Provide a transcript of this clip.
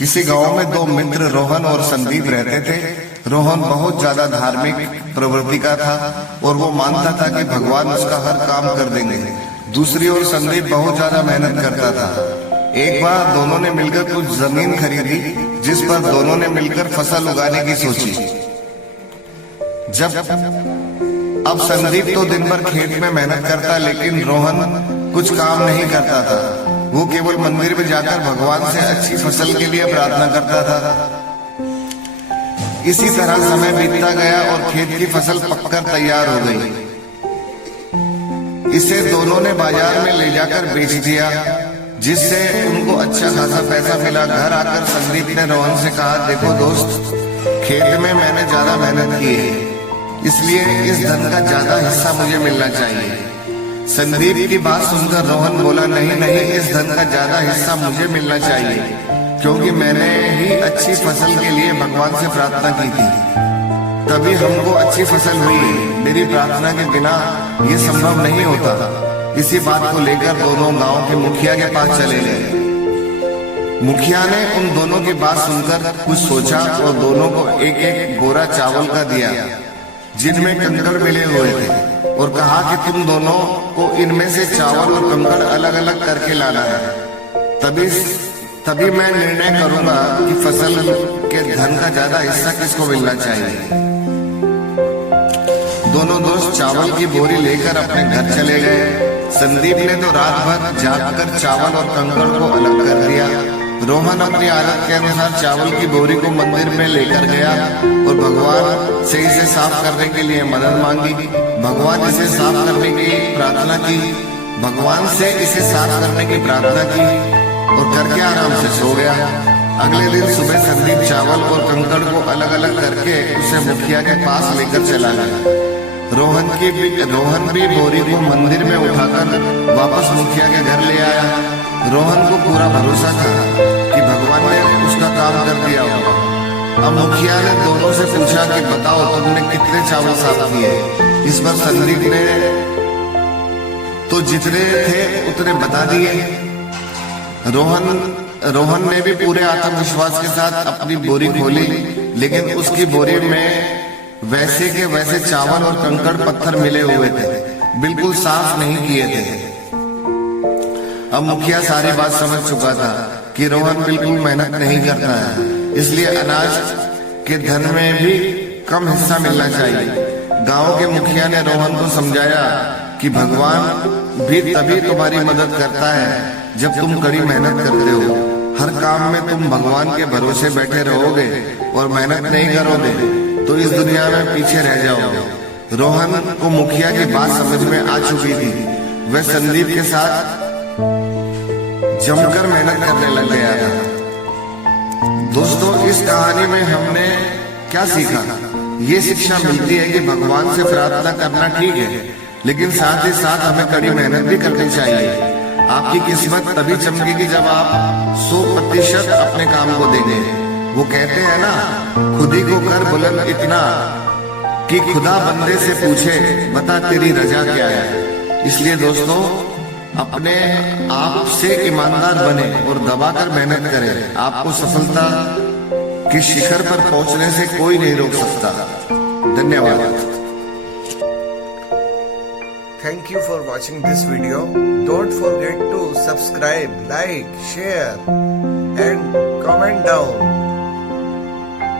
किसी गांव में दो मित्र रोहन और संदीप रहते थे। रोहन बहुत ज्यादा धार्मिक प्रवृत्ति का था और वो मानता था कि भगवान उसका हर काम कर देंगे। दूसरी ओर संदीप बहुत ज्यादा मेहनत करता था। एक बार दोनों ने मिलकर कुछ जमीन खरीदी, जिस पर दोनों ने मिलकर फसल उगाने की सोची। अब संदीप तो दिन भर खेत में मेहनत करता, लेकिन रोहन कुछ काम नहीं करता था। वो केवल मंदिर में जाकर भगवान से अच्छी फसल के लिए प्रार्थना करता था। इसी तरह समय बीतता गया और खेत की फसल पककर तैयार हो गई। इसे दोनों ने बाजार में ले जाकर बेच दिया, जिससे उनको अच्छा खासा पैसा मिला। घर आकर संदीप ने रोहन से कहा, देखो दोस्त, खेत में मैंने ज्यादा मेहनत की है, इसलिए इस धन का ज्यादा हिस्सा मुझे मिलना चाहिए। संदीप की बात सुनकर रोहन बोला, नहीं नहीं, इस धन का ज्यादा हिस्सा मुझे मिलना चाहिए, क्योंकि मैंने ही अच्छी फसल के लिए भगवान से प्रार्थना की थी, तभी हमको अच्छी फसल हुई। मेरी प्रार्थना के बिना ये संभव नहीं होता। इसी बात को लेकर दोनों गांव के मुखिया के पास चले गए। मुखिया ने उन दोनों की बात सुनकर कुछ सोचा और दोनों को एक एक बोरा चावल का दिया, जिनमें कंकड़ मिले हुए थे, और कहा कि तुम दोनों को इनमें से चावल और कंकड़ अलग अलग करके लाना है। तभी मैं निर्णय करूंगा कि फसल के धन का ज्यादा हिस्सा किसको मिलना चाहिए। दोनों दोस्त चावल की बोरी लेकर अपने घर चले गए। संदीप ने तो रात भर जागकर चावल और कंकड़ को अलग कर दिया। रोहन अपनी आदत के अनुसार चावल की बोरी को मंदिर में लेकर गया और भगवान से इसे साफ करने के लिए मदद मांगी। भगवान से इसे साफ करने की प्रार्थना की और करके आराम से सो गया। अगले दिन सुबह संदीप चावल और कंकड़ को अलग अलग करके उसे मुखिया के पास लेकर चला गया। रोहन भी बोरी को मंदिर में उठाकर वापस मुखिया के घर ले आया। रोहन को पूरा भरोसा था कि भगवान ने उसका काम कर दिया होगा। अब मुखिया ने दोनों से पूछा कि बताओ, तुमने कितने चावल साफ किए। इस पर संदीप ने तो जितने थे उतने बता दिए। रोहन ने भी पूरे आत्मविश्वास के साथ अपनी बोरी खोली, लेकिन उसकी बोरी में वैसे के वैसे चावल और कंकड़ पत्थर मिले हुए थे, बिल्कुल साफ नहीं किए थे। अब मुखिया सारी बात समझ चुका था कि रोहन बिल्कुल मेहनत नहीं करता है, इसलिए अनाज के धन में भी कम हिस्सा मिलना चाहिए। गांव के मुखिया ने रोहन को समझाया कि भगवान भी तभी तुम्हारी मदद करता है जब तुम कड़ी मेहनत करते हो। हर काम में तुम भगवान के भरोसे बैठे रहोगे और मेहनत नहीं करोगे तो इस दुनिया में पीछे रह जाओगे। रोहन को मुखिया की बात समझ में आ चुकी थी। वह संदीप के साथ जमकर मेहनत करने लग गया था। दोस्तों, इस कहानी में हमने क्या सीखा? ये शिक्षा मिलती है कि भगवान से प्रार्थना करना ठीक है, लेकिन साथ ही साथ हमें कड़ी मेहनत भी करनी चाहिए। आपकी किस्मत तभी चमकेगी जब आप 100% अपने काम को देंगे। वो कहते हैं ना, खुद ही को कर बुलंद इतना कि खुदा बंदे से पूछे, बता तेरी रजा क्या है। इसलिए दोस्तों, अपने आप से ईमानदार बने और दबाकर मेहनत करें। आपको सफलता के शिखर पर पहुंचने से कोई नहीं रोक सकता। धन्यवाद। Thank you for watching this video. Don't forget to subscribe, like, share and comment down.